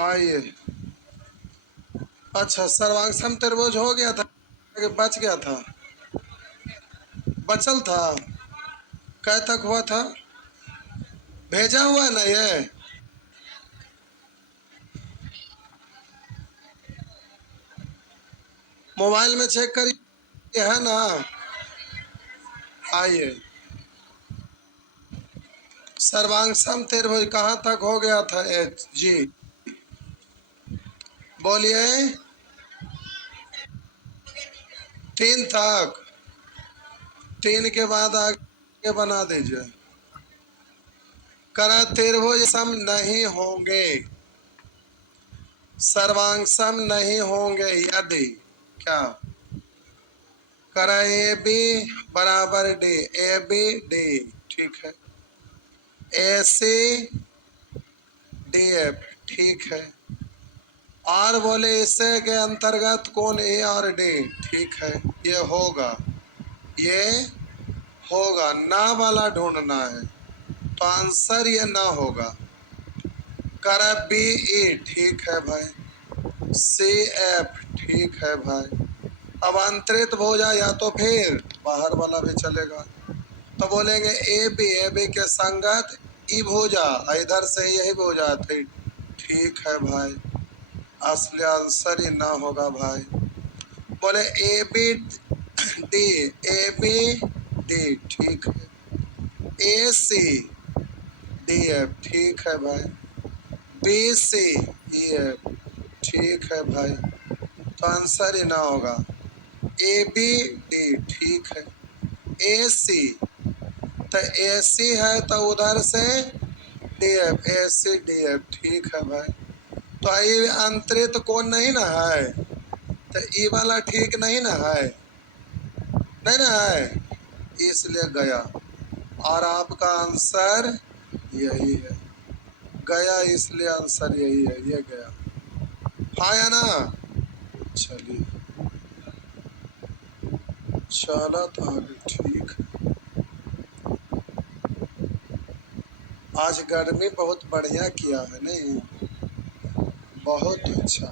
आइए। अच्छा, सर्वांग त्रिभुज हो गया था कि बच गया था? बचल था। कै तक हुआ था? भेजा हुआ है ना ये? मोबाइल में चेक करिए, है ना? आइए। सर्वांग त्रिभुज कहाँ तक हो गया था एच जी? बोलिए। 3 तक। 3 के बाद आगे बना दीजिए। करा त्रिभुज सम नहीं होंगे, सर्वांग सम नहीं होंगे यदि क्या? करा ए बी बराबर डी, ए बी डी, ठीक है। ए सी डी एफ, ठीक है। और बोले इससे के अंतर्गत कौन ए और डी, ठीक है। ये होगा, ये होगा ना वाला ढूंढना है, तो आंसर ये ना होगा। कर बी ई, ठीक है भाई। सी एफ, ठीक है भाई। अब अंतरित भुजा या तो फिर बाहर वाला भी चलेगा, तो बोलेंगे ए बी के संगत ई भुजा, इधर से यही भुजा थी, ठीक है भाई। असली आंसर ही ना होगा भाई। बोले A B D, A B D, ठीक है। ए सी डी एफ, ठीक है भाई। बी सी ई एफ, ठीक है भाई। तो आंसर ही ना होगा। ए बी डी, ठीक है। ए सी, तो ए सी है तो उधर से डी एफ, ए सी डी एफ, ठीक है भाई। तो ये अंतरित कौन नहीं ना है, तो ई वाला ठीक नहीं ना है, नहीं ना है, इसलिए गया। और आपका आंसर यही है, गया, इसलिए आंसर यही है, ये गया। हाँ या ना? चलिए, चला तो आगे, ठीक है। आज गर्मी बहुत बढ़िया किया है नहीं? बहुत अच्छा।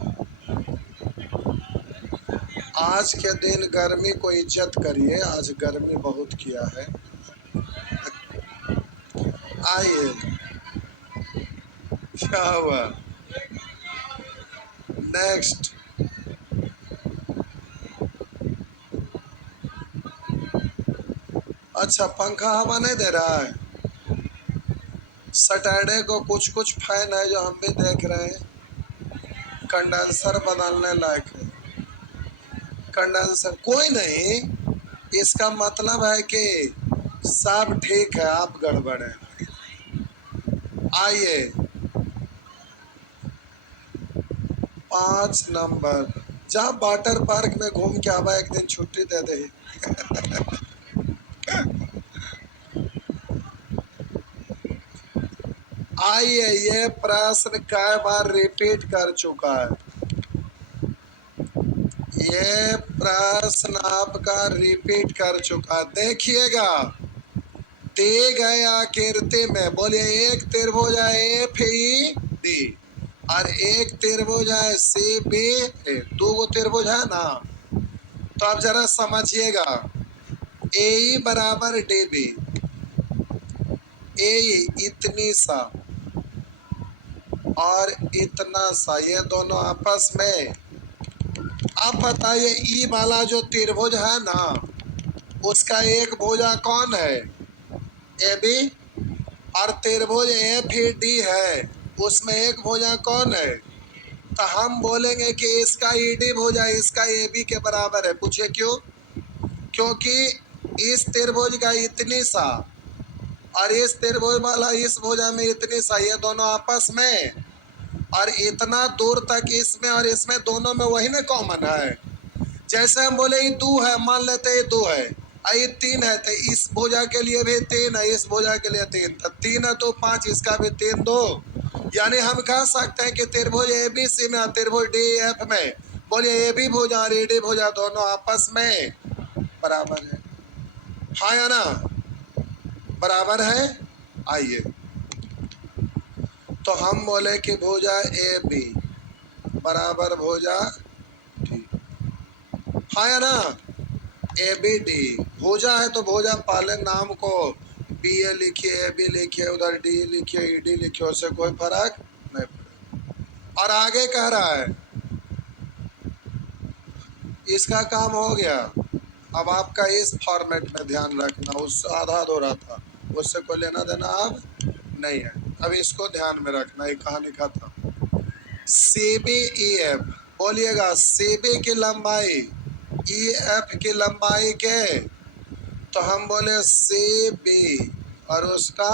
आज के दिन गर्मी को इज्जत करिए, आज गर्मी बहुत किया है। आइए। क्या हुआ? नेक्स्ट। अच्छा, पंखा हवा नहीं दे रहा है? सैटरडे को कुछ कुछ फैन है जो हम भी देख रहे हैं, कंडेंसर बदलने लायक है। कंडेंसर कोई नहीं, इसका मतलब है कि सब ठीक है, आप गड़बड़ है। आइए। 5 नंबर। जहाँ वाटर पार्क में घूम के आवा, एक दिन छुट्टी दे दे। आइए, ये प्रश्न कई बार रिपीट कर चुका है। ये प्रश्न आपका रिपीट कर चुका, देखिएगा। दी गए आकृति में बोलिए एक त्रिभुज है एफ ई डी और एक त्रिभुज है सी बी ए, 2 गो त्रिभुज है ना? तो आप जरा समझिएगा। ए बराबर डी बी, ए इतनी सा और इतना सा, ये दोनों आपस में। अब बताइए ई वाला जो त्रिभुज है ना, उसका एक भुजा कौन है? A B. और त्रिभुज एफ ई डी है, उसमें एक भुजा कौन है? तो हम बोलेंगे कि इसका ई डी भुजा इसका ए बी के बराबर है। पूछे क्यों? क्योंकि इस त्रिभुज का इतनी सा और इस त्रिभुज वाला इस भुजा में इतनी सा, ये दोनों आपस में, और इतना दूर तक इसमें और इसमें दोनों में वही ना कॉमन है। जैसे हम बोले ये 2 है, मान लेते ये 2 है, ये 3 है, तो इस भुजा के लिए भी 3 है, इस भुजा के लिए 3, तो 3 है तो 5, इसका भी 3 2। यानी हम कह सकते हैं कि त्रिभुज ए बी सी में और त्रिभुज डी एफ में, बोलिए ए बी भुजा और ए डी भुजा दोनों आपस में बराबर है। हाँ या ना? बराबर है। आइए, तो हम बोले कि भुजा ए बी बराबर भुजा डी। हाँ या ना, ए बी डी भुजा है तो भुजा पहले नाम को बी ए लिखिए, ए बी लिखिए, उधर डी लिखिए, ई डी लिखिए, उससे कोई फर्क नहीं पड़ेगा। और आगे कह रहा है इसका काम हो गया। अब आपका इस फॉर्मेट में ध्यान रखना, उससे आधा अधूरा था, उससे कोई लेना देना अब नहीं है। अब इसको ध्यान में रखना, ये कहानी खत्म। सी बी ई एफ बोलिएगा, सी बी की लंबाई ई एफ की लंबाई के, तो हम बोले सी बी और उसका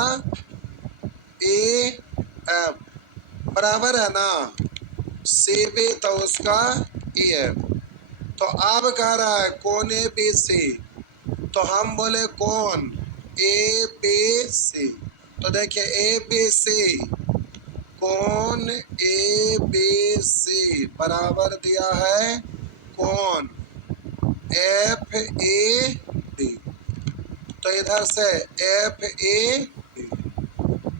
ई एफ बराबर है ना, सी बी तो उसका ई एफ। तो अब कह रहा है कौन ए बी सी, तो हम बोले कौन ए बी सी। तो देखिए ए बी सी, कौन ए बी सी बराबर दिया है कौन एफ ए डी। तो इधर से एफ ए डी।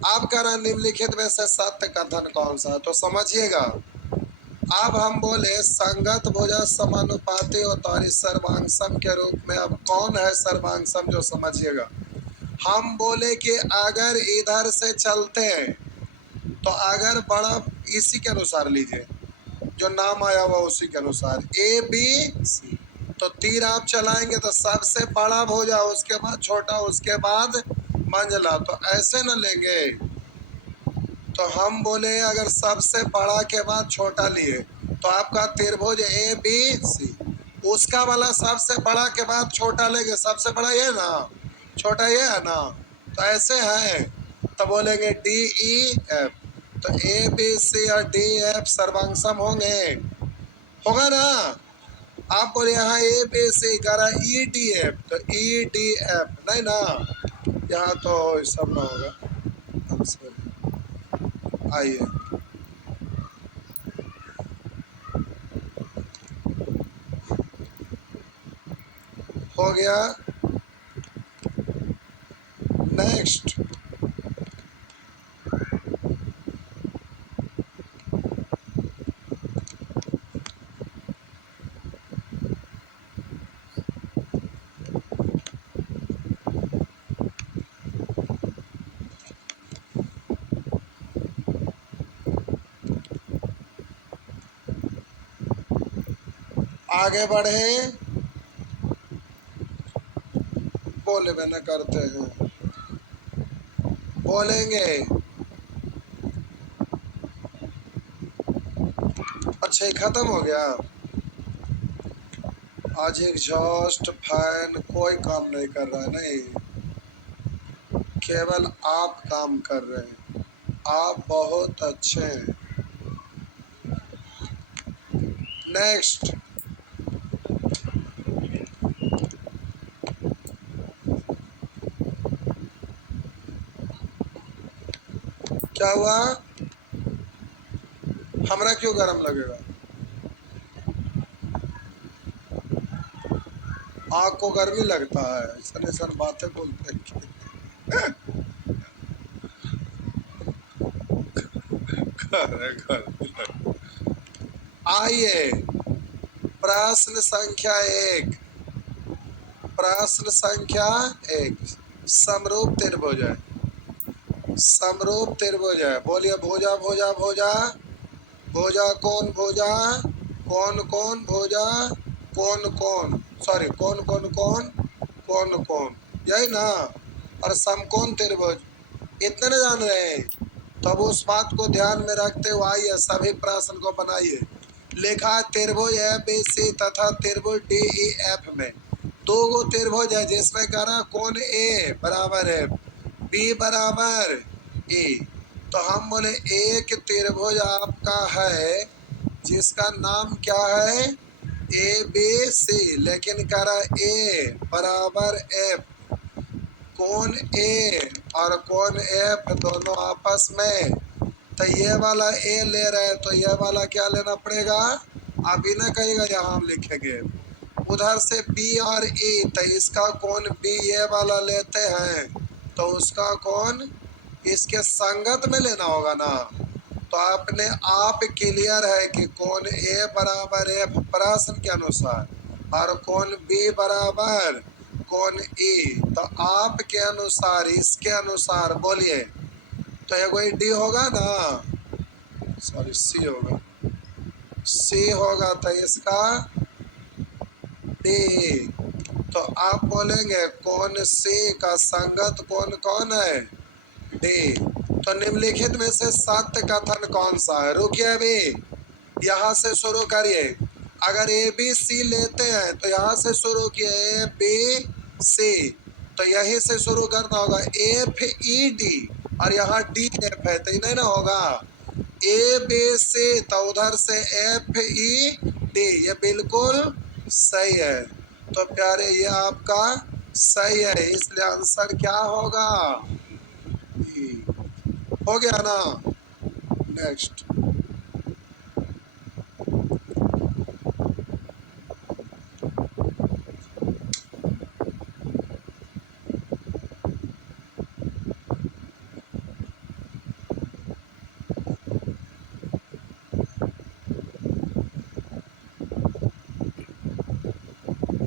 आप कह रहे निम्नलिखित में से सत्य कथन कौन सा है, तो समझिएगा। अब हम बोले संगत भुजा समानुपाती होता और इस सर्वांगसम के रूप में अब कौन है सर्वांगसम, जो समझिएगा। हम बोले कि अगर इधर से चलते हैं तो अगर बड़ा इसी के अनुसार लीजिए, जो नाम आया हुआ उसी के अनुसार ए बी सी, तो तीर आप चलाएंगे तो सबसे बड़ा भुजा, उसके बाद छोटा, उसके बाद मंझला, तो ऐसे न लेंगे। तो हम बोले अगर सबसे बड़ा के बाद छोटा लिए तो आपका त्रिभुज ए बी सी, उसका वाला सबसे बड़ा के बाद छोटा लेंगे, सबसे बड़ा ये ना, छोटा ये है ना, तो ऐसे है। तो बोलेंगे डी ई एफ, तो ए बी सी और डी एफ सर्वांगसम होंगे, होगा ना। आप बोले यहाँ ए बी सी करा ई डी एफ, तो ई डी एफ नहीं ना, यहाँ तो सब ना होगा। आइए हो गया। नेक्स्ट आगे बढ़े, बोले मैंने करते हैं, बोलेंगे। अच्छा खत्म हो गया। आज एग्जॉस्ट फैन कोई काम नहीं कर रहा है, नहीं, केवल आप काम कर रहे हैं, आप बहुत अच्छे हैं। नेक्स्ट क्या हुआ, हमरा क्यों गरम लगेगा, आग को गर्मी लगता है, ऐसा ऐसा बातें बोलते हैं। आइए प्रश्न संख्या 1, प्रश्न संख्या 1, समरूप त्रिभुज है, समरूप त्रिभुज है। बोलिए भुजा भुजा भुजा, भुजा कौन भुजा, कौन कौन भुजा, कौन कौन, सॉरी कौन कौन कौन, कौन कौन, यही ना। और समकोण त्रिभुज, इतने जान रहे हैं, तब उस बात को ध्यान में रखते हुए आइए सभी प्रश्न को बनाइए। लिखा त्रिभुज ए बी सी तथा त्रिभुज डी ई एफ में दो गो त्रिभुज है, जिसमें करा कौन ए बराबर है बी बराबर ए। तो हम बोले एक त्रिभुज आपका है जिसका नाम क्या है ए बी सी, लेकिन करा ए बराबर एफ, कौन ए और कौन एफ दोनों आपस में, तो ये वाला ए ले रहे हैं तो ये वाला क्या लेना पड़ेगा, आप ही ना कहिएगा, यहाँ हम लिखेंगे। उधर से बी और ई, तो इसका कौन बी ये वाला लेते हैं तो उसका कौन इसके संगत में लेना होगा ना। तो आपने आप क्लियर है कि कोण ए बराबर एफ प्रश्न के अनुसार और कोण बी बराबर कोण ई, तो आप के अनुसार इसके अनुसार बोलिए तो ये कोई डी होगा ना, सॉरी सी होगा, सी होगा तो इसका डी। तो आप बोलेंगे कोण सी का संगत कोण कौन है, डी। तो निम्नलिखित में से सत्य कथन कौन सा है, रुकिए अभी यहाँ से शुरू करिए। अगर ए बी सी लेते हैं तो यहाँ से शुरू किए ए बी सी, तो यहीं से शुरू करना होगा एफ ई डी, और यहाँ डी एफ है तो नहीं ना होगा, ए बी सी तो उधर से एफ ई डी, ये बिल्कुल सही है। तो प्यारे ये आपका सही है, इसलिए आंसर क्या होगा, हो गया ना। नेक्स्ट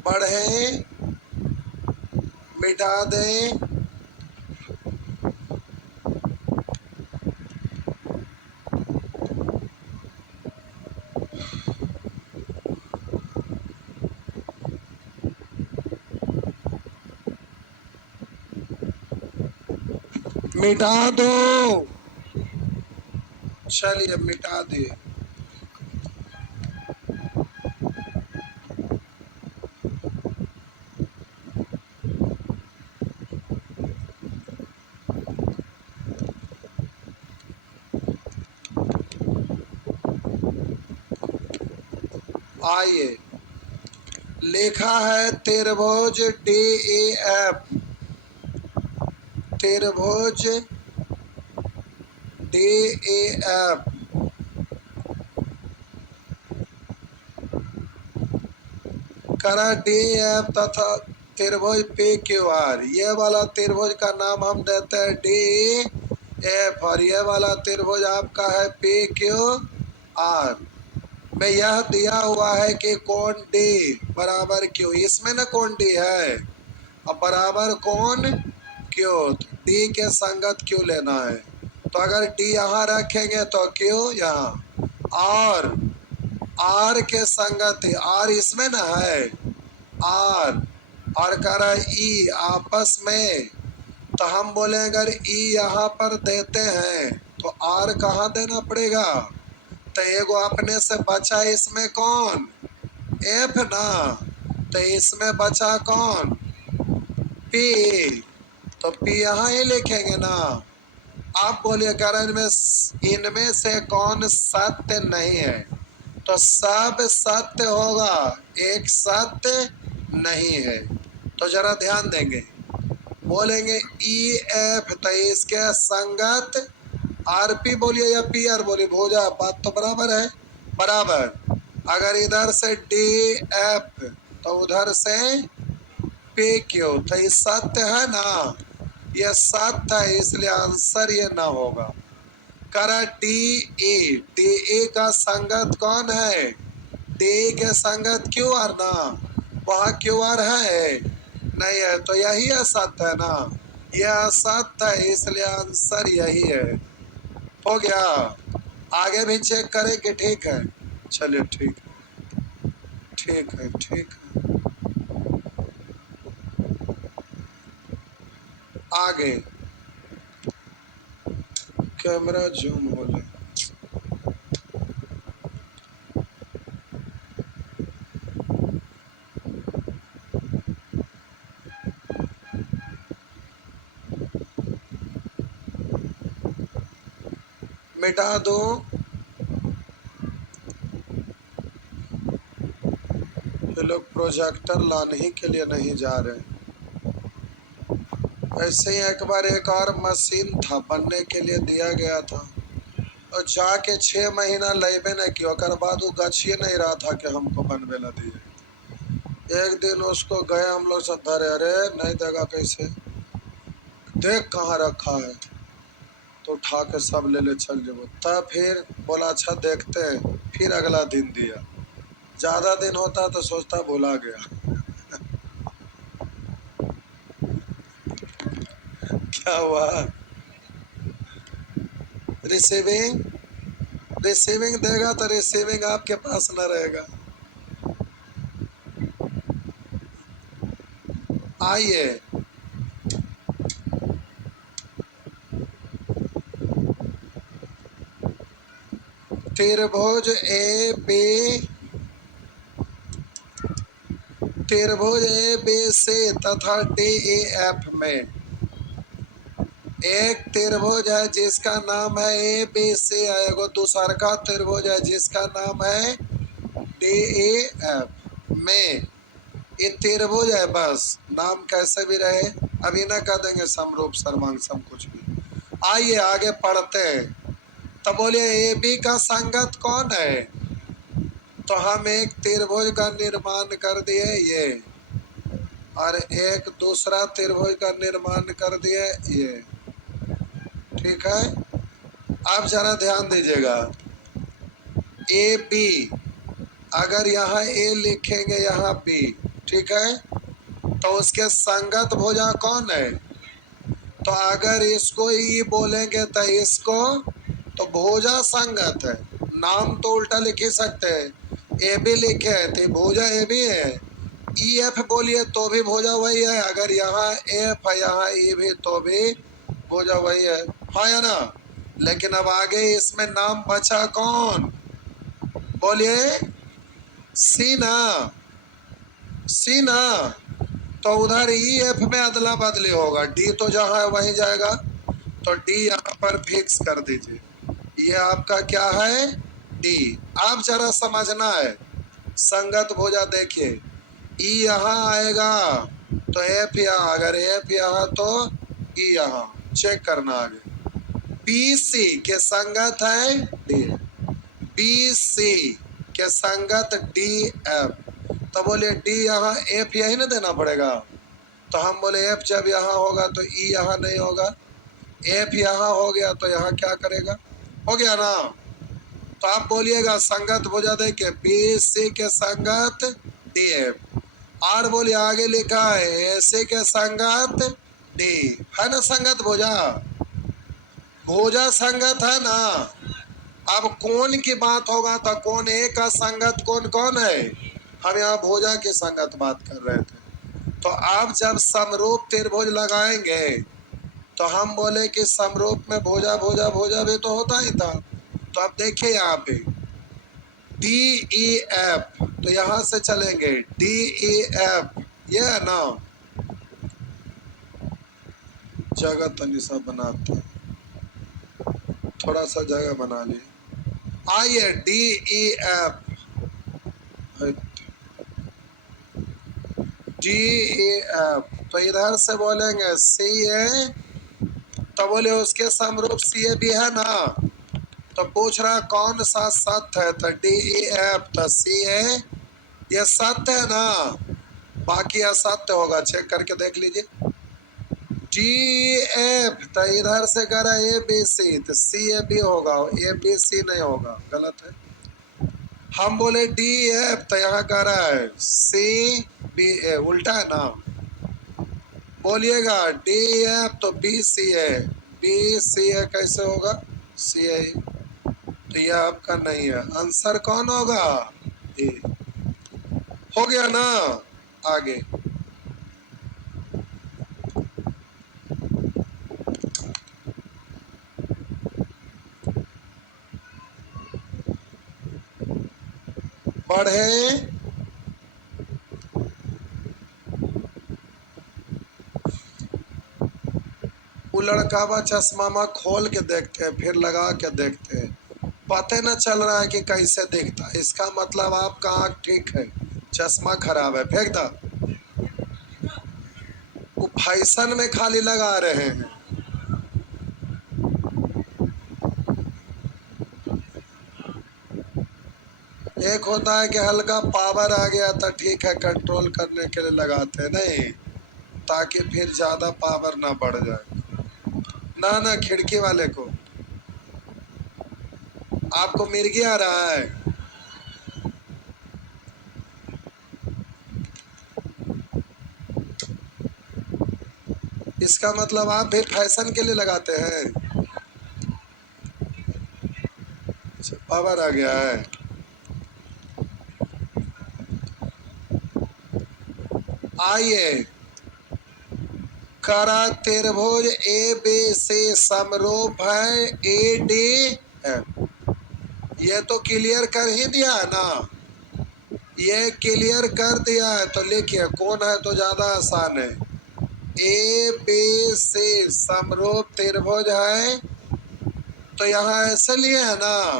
पढ़ें, मिटा दें, मिटा दो। चलिए मिटा दिए। आइए, लिखा है त्रिभुज डी ए एफ, त्रिभुज डी ए एफ करा डी एफ तथा त्रिभुज पी क्यू आर, ये वाला त्रिभुज का नाम हम देते हैं डी एफ और ये वाला त्रिभुज आपका है पी क्यू आर। में यह दिया हुआ है कि कोण डी बराबर क्यू, इसमें ना कोण डी है, अब बराबर कोण क्यू, तो डी के संगत क्यू लेना है। तो अगर डी यहाँ रखेंगे तो क्यू यहाँ, और आर के संगत आर इसमें ना है, आर और करा ई आपस में, तो हम बोले अगर ई यहाँ पर देते हैं तो आर कहाँ देना पड़ेगा, तो एगो अपने से बचा इसमें कौन, एफ ना, तो इसमें बचा कौन, पी, तो पी यहाँ ही लिखेंगे ना। आप बोलिए कारण में इनमें से कौन सत्य नहीं है, तो सब सत्य होगा, एक सत्य नहीं है। तो जरा ध्यान देंगे, बोलेंगे ई एफ तो इसके संगत आर पी बोलिए या पी आर बोलिए, भोजा बात तो बराबर है, बराबर। अगर इधर से डी एफ तो उधर से पी क्यू, तो ये सत्य है ना, ये सत्य है, इसलिए आंसर ये ना होगा। करा डी ए का संगत कौन है, डी के संगत क्यू आर ना, वहाँ क्यू आर है नहीं है, तो यही असत्य है ना, यह असत्य है, इसलिए आंसर यही है। हो गया, आगे भी चेक करेंगे, ठीक है, चलिए ठीक है, ठीक है, ठीक है। आगे कैमरा जूम हो ले, मिटा दो। ये लोग प्रोजेक्टर लाने के लिए नहीं जा रहे। ऐसे ही एक बार एक और मशीन था बनने के लिए दिया गया था, और जाके 6 महीना लेबे न किया, कर बाद वो गछिए नहीं रहा था कि हमको बनवे ला दिए। एक दिन उसको गए हम लोग सब धरे, अरे नहीं देगा कैसे, देख कहाँ रखा है, तो उठा के सब ले ले चल जब। तब फिर बोला अच्छा देखते हैं, फिर अगला दिन दिया। ज़्यादा दिन होता तो सोचता भुला गया। क्या हुआ? रिसीविंग रिसीविंग देगा तो रिसीविंग आपके पास न रहेगा। आइए, त्रिभुज ए बी सी तथा डी ई एफ में एक त्रिभुज है जिसका नाम है ए बी सी, एगो दूसर का त्रिभुज है जिसका नाम है डी ई एफ में। ये त्रिभुज है, बस नाम कैसे भी रहे, अभी ना कह देंगे समरूप सर्वांग सम कुछ भी। आइए आगे पढ़ते हैं। तो बोलिए ए बी का संगत कौन है? तो हम एक त्रिभुज का निर्माण कर दिए ये, और एक दूसरा त्रिभुज का निर्माण कर दिए ये। ठीक है, अब जरा ध्यान दीजिएगा। ए बी, अगर यहाँ ए लिखेंगे यहाँ बी, ठीक है, तो उसके संगत भुजा कौन है? तो अगर इसको ई बोलेंगे तो इसको, तो भुजा संगत है। नाम तो उल्टा लिख ही सकते हैं। ए बी लिखे हैं तो भुजा ए बी है। ई एफ बोलिए तो भी भुजा वही है। अगर यहाँ एफ है यहाँ ई भी तो भी भुजा वही है, हाँ या ना? लेकिन अब आगे इसमें नाम बचा कौन? बोलिए सी ना, सी ना। तो उधर ई एफ में अदला बदली होगा, डी तो जहाँ है वहीं जाएगा। तो डी यहाँ पर फिक्स कर दीजिए। ये आपका क्या है? डी। आप जरा समझना है, संगत भुजा देखिए, ई यहाँ आएगा तो एफ यहाँ, अगर एफ यहाँ तो ई यहाँ, चेक करना आगे। बी सी के संगत है डी, बी सी के संगत डी एफ। तो बोले डी यहाँ, एफ यही ना देना पड़ेगा। तो हम बोले एफ जब यहाँ होगा तो ई यहाँ नहीं होगा, एफ यहाँ हो गया तो यहाँ क्या करेगा? हो गया ना? तो आप बोलिएगा संगत भुजा देखिए, बी सी के संगत डी एफ। और बोलिए आगे लिखा है ए सी के संगत डी, है ना संगत भुजा? भुजा संगत है ना? अब कौन की बात होगा तो कौन ए का संगत कौन कौन है? हम यहाँ भुजा की संगत बात कर रहे थे। तो आप जब समरूप त्रिभुज लगाएंगे तो हम बोले कि समरूप में भुजा भुजा भुजा भी तो होता ही था। तो आप देखिए यहाँ पे डी ई एफ, तो यहाँ से चलेंगे डी ई एफ, ये है ना? जगह तनिसा बनाते हैं, थोड़ा सा जगह बना लिए। आइए D E F, D E F, तो इधर से बोलेंगे सी ए, तो बोले उसके समरूप सी ए भी है ना? तो पूछ रहा कौन सा सत्य है? तो डी ई एफ, तो सी ए ये सत्य है ना? बाकी असत्य होगा, चेक करके देख लीजिए। डी एफ, तो इधर से करा ए बी सी, तो सी ए बी होगा, ए बी सी नहीं होगा, गलत है। हम बोले डी एफ, तो यहाँ कह रहा है सी बी ए, उल्टा है ना? बोलिएगा डी एफ तो B C A, B C ए कैसे होगा? सी ए, तो यह आपका नहीं है। आंसर कौन होगा? ए। हो गया ना? आगे बढ़े। वो लड़का बा चश्मा खोल के देखते हैं, फिर लगा के देखते हैं, पता न चल रहा है कि कैसे दिखता है। इसका मतलब आपका आँख ठीक है, चश्मा खराब है, फेंक दो। वो फैशन में खाली लगा रहे हैं। एक होता है कि हल्का पावर आ गया तो ठीक है, कंट्रोल करने के लिए लगाते हैं, नहीं ताकि फिर ज़्यादा पावर ना बढ़ जाए। ना ना, खिड़की वाले को आपको मिर्गी आ रहा है? इसका मतलब आप भी फैशन के लिए लगाते हैं। अच्छा, पावर आ गया है। आइए, करा त्रिभुज ए बी से समरूप है ए डी एफ। ये तो क्लियर कर ही दिया है ना, ये क्लियर कर दिया है। तो लिखिए कौन है तो ज्यादा आसान है। ए बी सी समरूप त्रिभुज है, तो यहाँ ऐसे लिए है ना,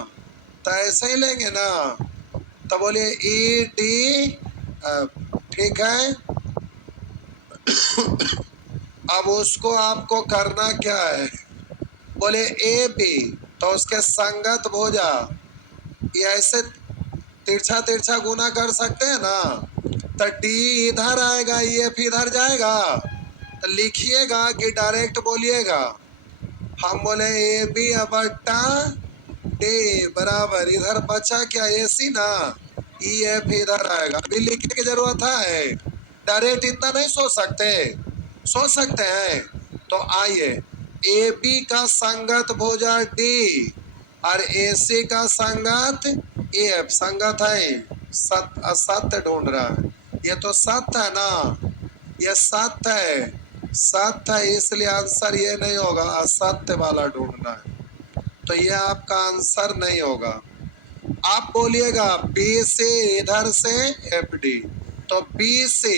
तो ऐसे ही लेंगे ना। तो बोलिए ई डी एफ, ठीक है। अब उसको आपको करना क्या है, बोले ए बी, तो उसके संगत भुजा, ये ऐसे तिरछा तिरछा गुना कर सकते हैं ना। तो डी इधर आएगा, एफ इधर जाएगा। तो लिखिएगा कि डायरेक्ट बोलिएगा। हम बोले ए बी बट्टा डी बराबर, इधर बचा क्या ए सी ना, ई एफ इधर आएगा। अभी लिखने की जरूरत है, डायरेक्ट इतना नहीं सोच सकते, सोच सकते हैं। तो आइए, ए बी का संगत भुजा डी और ए सी का संगत एफ, संगत है, सत्य असत्य ढूंढ रहा है। ये तो सत्य है ना, ये सत्य है, सत्य है, इसलिए आंसर ये नहीं होगा, असत्य वाला ढूंढना है। तो ये आपका आंसर नहीं होगा। आप बोलिएगा बी से इधर से एफ डी, तो बी से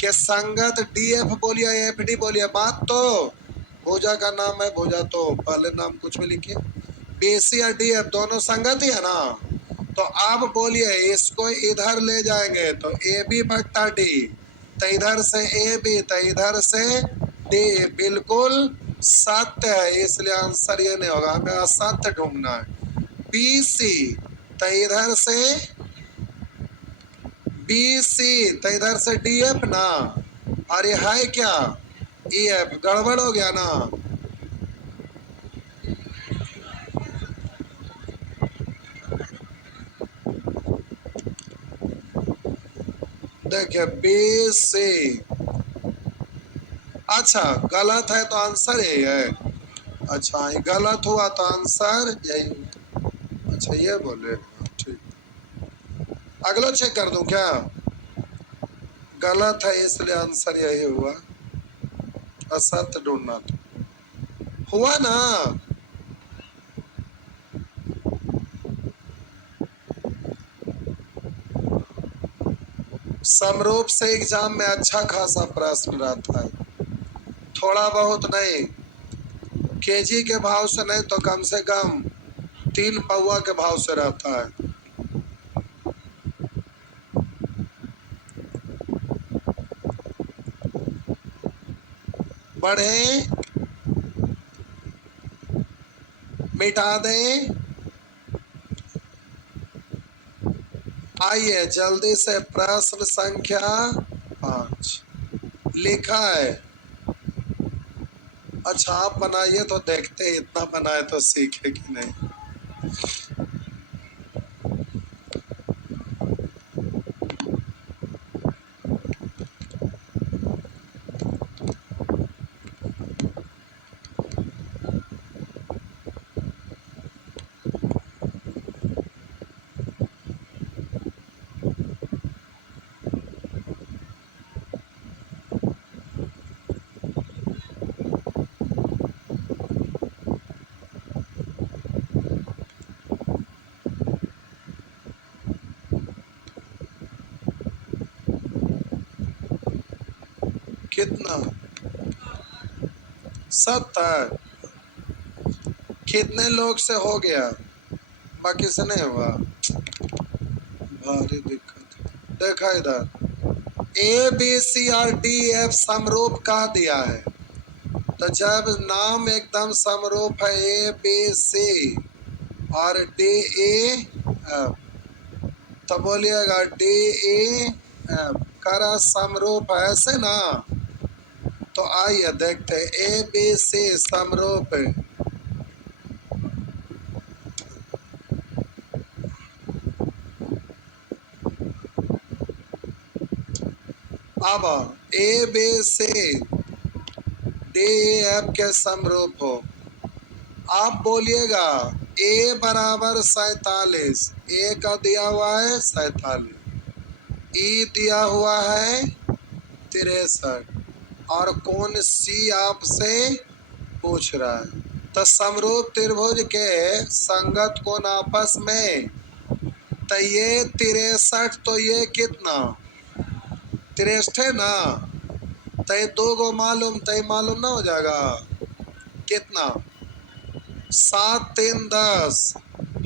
के संगत डी एफ बोलिए, एफ डी बोलिए। बात तो भुजा का नाम है, भुजा तो पहले नाम कुछ भी लिखिए। बी सी और डी एफ दोनों संगत ही है ना। तो आप बोलिए इसको इधर ले जाएंगे तो ए बी बट्टा डी, तो इधर से ए बी, तो इधर से डी, बिल्कुल सत्य है, इसलिए आंसर ये नहीं होगा, हमें असत्य ढूंढना है। बी सी, तो इधर से बी सी, तो इधर से डी एफ ना, और ये है क्या ई एफ, गड़बड़ हो गया ना। देखिए बी सी, अच्छा गलत है तो आंसर यही है। अच्छा ये गलत हुआ तो आंसर यही, अच्छा ये बोले, ठीक। अगला चेक कर दूं क्या, गलत है इसलिए आंसर यही हुआ, असत्य ढूंढना था। हुआ ना। समरूप से एग्जाम में अच्छा खासा प्रश्न रहता है, थोड़ा बहुत नहीं, केजी के भाव से नहीं तो कम से कम 3 पौवा के भाव से रहता है। बढ़े मिटा दें। आइए जल्दी से प्रश्न संख्या 5 लिखा है। अच्छा आप बनाइए तो देखते हैं, इतना बनाए तो सीखे कि नहीं। कितना 70, कितने लोग से हो गया, बाकी से नहीं हुआ, भारी दिक्कत। देखा इधर ए बी सी और डी एफ समरूप कह दिया है, तो जब नाम एकदम समरूप है ए बी सी और डी ए एफ, तो बोलिएगा डी ई एफ करा समरूप है, ऐसे ना। तो आइए देखते हैं ए बी सी समरूप है। अब A B C D E F के समरूप हो। आप बोलिएगा ए बराबर 47, ए का दिया हुआ है 47, ई दिया हुआ है 63 और कोण सी आपसे पूछ रहा है। तो समरूप त्रिभुज के संगत कोण आपस में, तो ये 63 तो ये कितना 63 है ना, तो ये दो गो मालूम, तो ये मालूम ना हो जाएगा कितना 7 3 10।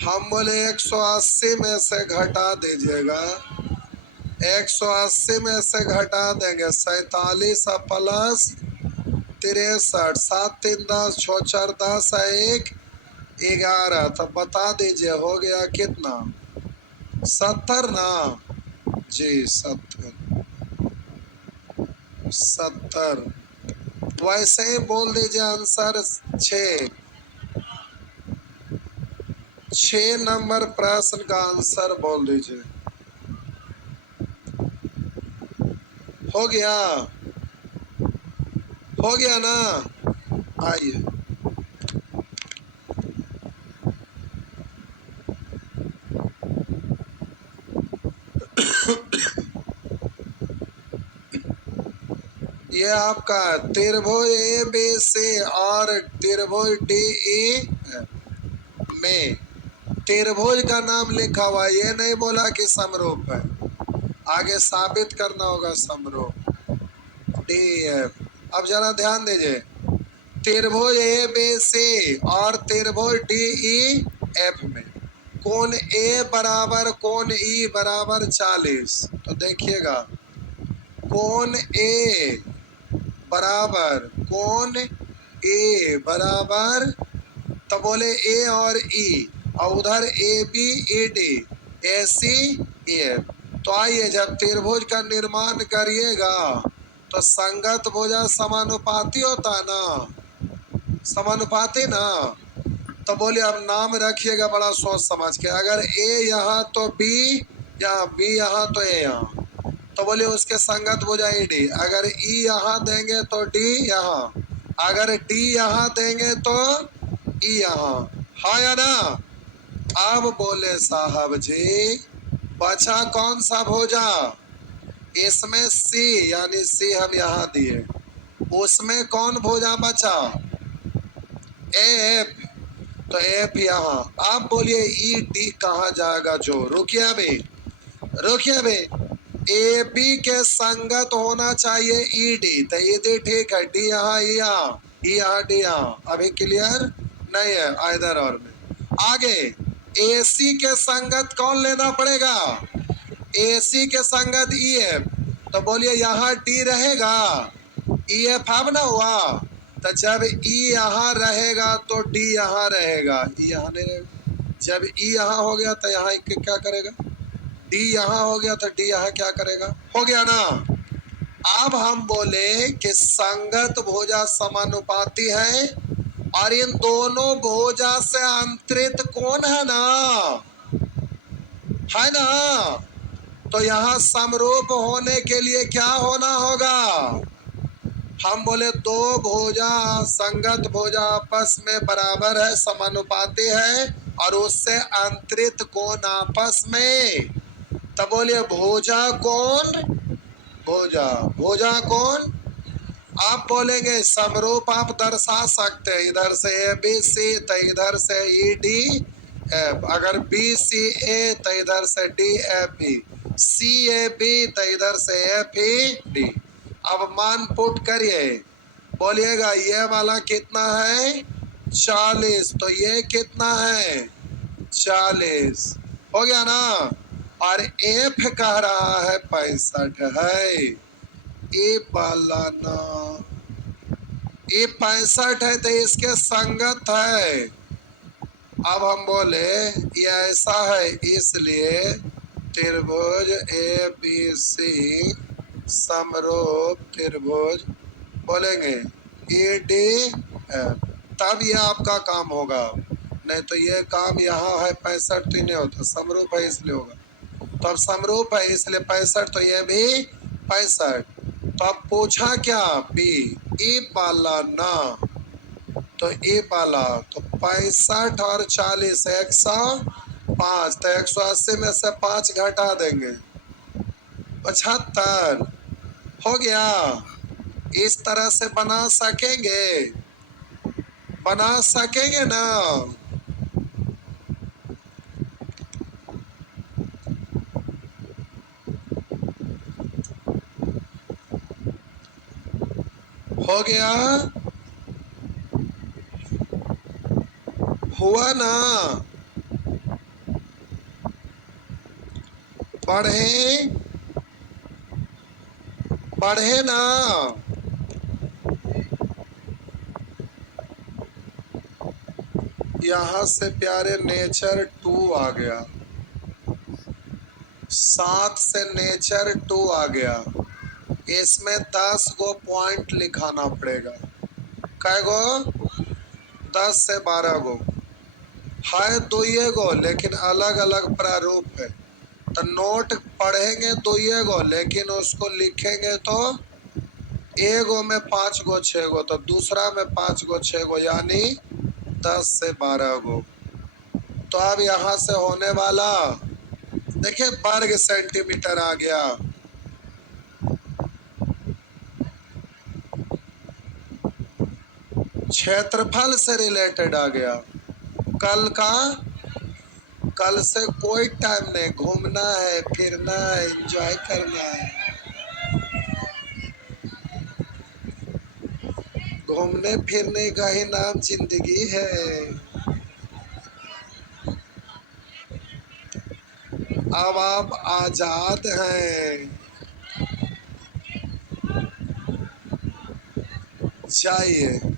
हम बोले 180 में से घटा दीजिएगा, 180 में से घटा देंगे 47 प्लस 63, 7 3 10, 6 4 10, 1 11। तो बता दीजिए हो गया कितना 70 ना जी, 70। वैसे ही बोल दीजिए आंसर 6 नंबर प्रश्न का आंसर बोल दीजिए। हो गया, हो गया ना। आइए ये आपका त्रिभुज ए बी सी और त्रिभुज डी ई में त्रिभुज का नाम लिखा हुआ, ये नहीं बोला कि समरूप है, आगे साबित करना होगा समरूप डी एफ। अब जरा ध्यान दीजिए, त्रिभुज ए बी सी और त्रिभुज डी ई एफ में कोण ए बराबर कोण ई बराबर 40। तो देखिएगा कोण ए बराबर कोण ए बराबर, तो बोले ए और ई और उधर A B A D A C A F. तो आइए जब त्रिभुज का निर्माण करिएगा तो संगत भुजा समानुपाती होता है ना, समानुपाती ना। तो बोले अब नाम रखिएगा बड़ा सोच समझ के, अगर ए यहाँ तो बी यहाँ, बी यहाँ तो ए यहाँ, तो बोले उसके संगत भुजा ई डी। अगर ई यहाँ देंगे तो डी यहाँ, अगर डी यहाँ देंगे तो ई यहाँ, हाँ या ना। अब बोले साहब जी बचा कौन सा भुजा, इसमें सी, यानी सी हम यहाँ दिए, उसमें कौन भुजा बचा एफ, तो एफ यहाँ। आप बोलिए ई डी कहाँ जाएगा जो, रुकिए अभी, रुकिए अभी, ए बी के संगत होना चाहिए ई डी, तो ई डी ठीक है, डी यहाँ ई यहाँ, ई यहाँ डी यहाँ, अभी क्लियर नहीं है आइदर और में। आगे ए सी के संगत कौन लेना पड़ेगा, ए सी के संगत ई एफ, तो बोलिए यहाँ डी रहेगा, ई एफ अब ना हुआ, तो जब ई यहाँ रहेगा तो डी यहाँ रहेगा, ई यहाँ नहीं रहेगा। जब ई यहाँ हो गया तो यहाँ क्या करेगा, डी यहाँ हो गया तो डी यहाँ क्या करेगा, हो गया ना। अब हम बोले कि संगत भुजा समानुपाती है और इन दोनों भुजा से अंतरित कोण है ना, है ना। तो यहाँ समरूप होने के लिए क्या होना होगा, हम बोले दो भुजा संगत भुजा आपस में बराबर है, समानुपाती है और उससे अंतरित कोण आपस में, तब बोलिए भुजा कोण, भुजा भुजा कोण। आप बोलेंगे समरूप आप दर्शा सकते हैं, इधर से ए बी सी तो इधर से ई डी एफ, अगर बी सी ए तो इधर से D F B, C A B तो इधर से एफ ई डी। अब मान पुट करिए, बोलिएगा ये वाला कितना है 40, तो ये कितना है 40, हो गया ना। और एफ कह रहा है 65 है, ए वाला ना, ए 65 है तो इसके संगत है। अब हम बोले ये ऐसा है, इसलिए त्रिभुज ए बी सी समरूप त्रिभुज बोलेंगे ए डी एफ, तब ये आपका काम होगा, नहीं तो ये काम यहाँ है 65 तो नहीं होता, समरूप है इसलिए होगा। तो अब समरूप है इसलिए 65, तो ये भी 65। तो अब पूछा क्या बी, ए पाला ना, तो ए पाला तो 65 और 40 105, तो 180 में से 5 घटा देंगे 75 हो गया। इस तरह से बना सकेंगे, बना सकेंगे ना? हो गया, हुआ ना? पढ़े, पढ़े ना? यहां से प्यारे नेचर 2 आ गया, 7 से नेचर 2 आ गया। इसमें 10 गो पॉइंट लिखाना पड़ेगा। कै गो? 10 से 12 गो है, 2 गो लेकिन अलग अलग प्रारूप है। तो नोट पढ़ेंगे 2 गो, लेकिन उसको लिखेंगे तो एगो में 5 गो 6 गो, तो दूसरा में 5 गो 6 गो, यानी 10 से 12 गो। तो अब यहां से होने वाला देखिए वर्ग सेंटीमीटर आ गया। क्षेत्रफल से रिलेटेड आ गया। कल का, कल से कोई टाइम नहीं, घूमना है, फिरना है, एंजॉय करना है। घूमने फिरने का ही नाम जिंदगी है। अब आप आजाद हैं, जाइए।